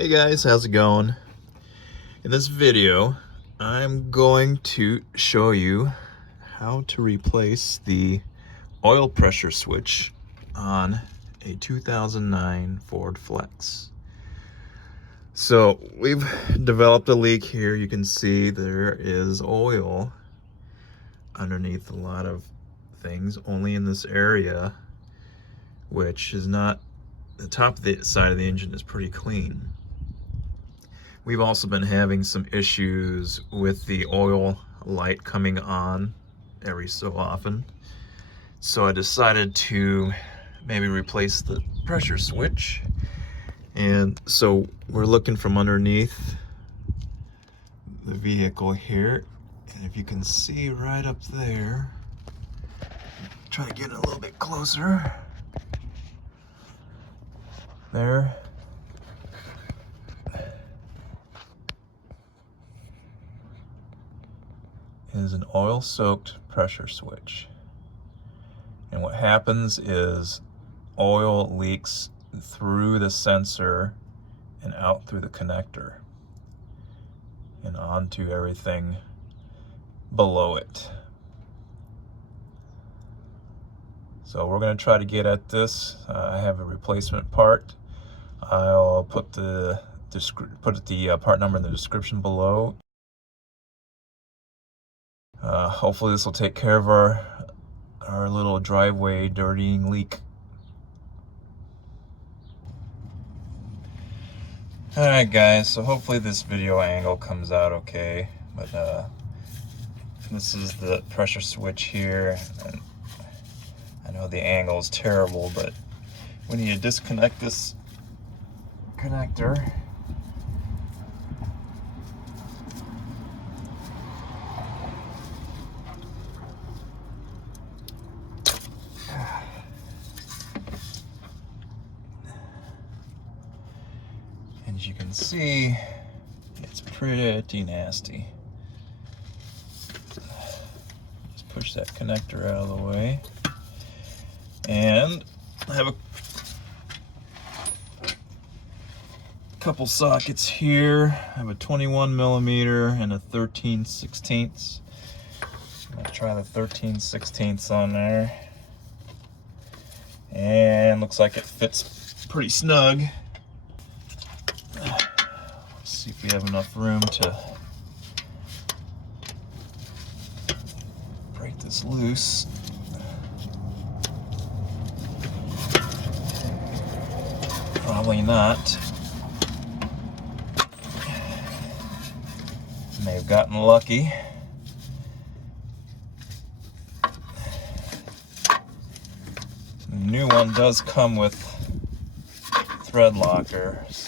Hey guys, how's it going? In this video, I'm going to show you how to replace the oil pressure switch on a 2009 Ford Flex. So we've developed a leak here. You can see there is oil underneath a lot of things, only in this area, which is not, the top of the side of the engine is pretty clean. We've also been having some issues with the oil light coming on every so often. So I decided to maybe replace the pressure switch. And so we're looking from underneath the vehicle here. And if you can see right up there, try to get a little bit closer. There. Is an oil-soaked pressure switch. And what happens is oil leaks through the sensor and out through the connector and onto everything below it. So we're going to try to get at this. I have a replacement part. I'll put the part number in the description below. Hopefully this will take care of our little driveway dirtying leak. Alright guys, so hopefully this video angle comes out okay, but this is the pressure switch here, and I know the angle is terrible, but we need to disconnect this connector. As you can see, it's pretty nasty. Just push that connector out of the way. And I have a couple sockets here. I have a 21 millimeter and a 13/16. I'm gonna try the 13/16 on there. And looks like it fits pretty snug. See if we have enough room to break this loose. Probably not. May have gotten lucky. The new one does come with thread locker, so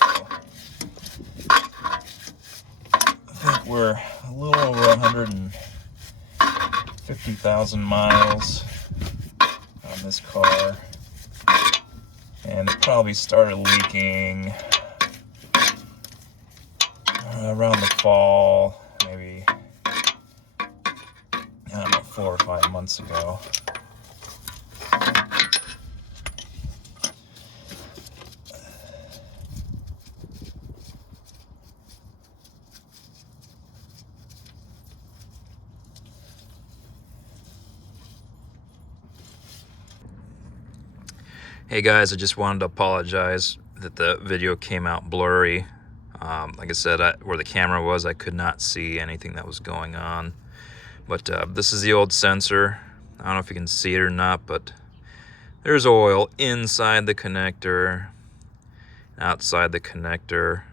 we're a little over 150,000 miles on this car, and it probably started leaking around the fall, maybe, I don't know, 4 or 5 months ago. Hey guys, I just wanted to apologize that the video came out blurry. Like I said, where the camera was, I could not see anything that was going on. But this is the old sensor. I don't know if you can see it or not, but there's oil inside the connector, outside the connector.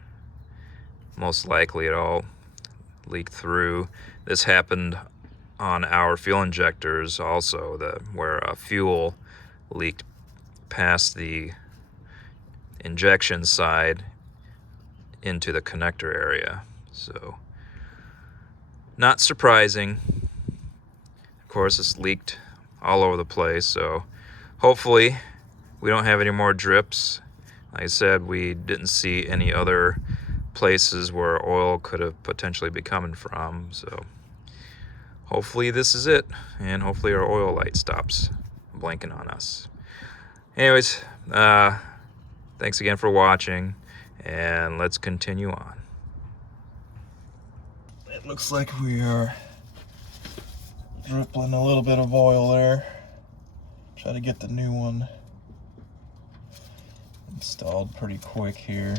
Most likely it all leaked through. This happened on our fuel injectors also, where fuel leaked past the injection side into the connector area. So not surprising. Of course, it's leaked all over the place, so hopefully we don't have any more drips. Like I said, we didn't see any other places where oil could have potentially be coming from, so hopefully this is it, and hopefully our oil light stops blinking on us. Anyways, thanks again for watching, and let's continue on. It looks like we are dripping a little bit of oil there. Try to get the new one installed pretty quick here.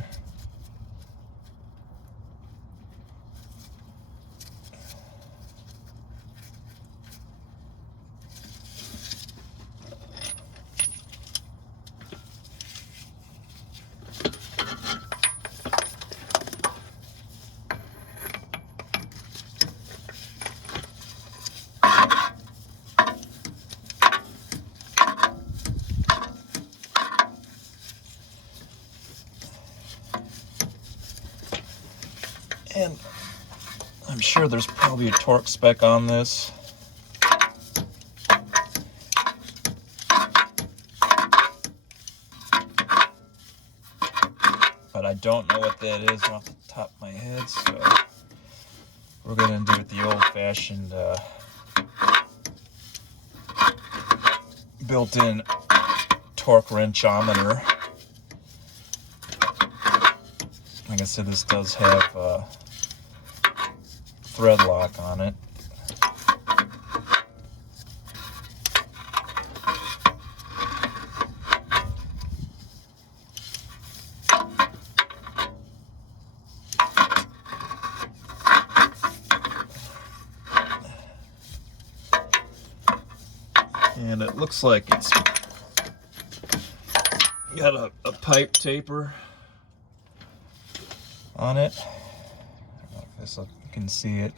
And I'm sure there's probably a torque spec on this. But I don't know what that is off the top of my head, so we're going to do it the old-fashioned built-in torque wrenchometer. Like I said, this does have thread lock on it. And it looks like it's got a pipe taper on it. I don't know if you can see it.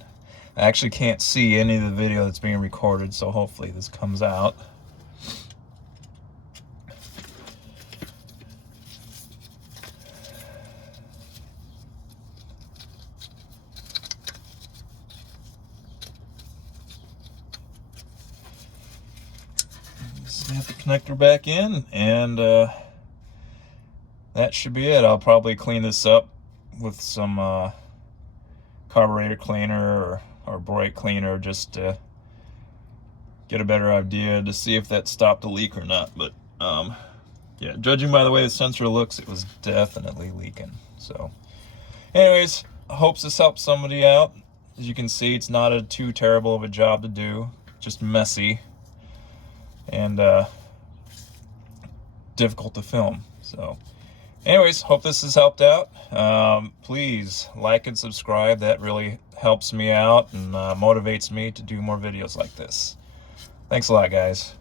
I actually can't see any of the video that's being recorded, so hopefully this comes out. Snap the connector back in, and that should be it. I'll probably clean this up with some carburetor cleaner or brake cleaner just to get a better idea to see if that stopped the leak or not. But yeah, judging by the way the sensor looks, it was definitely leaking. So anyways, I hope this helps somebody out. As you can see, it's not too terrible of a job to do, just messy and difficult to film. So anyways, hope this has helped out. Please like and subscribe. That really helps me out and motivates me to do more videos like this. Thanks a lot, guys.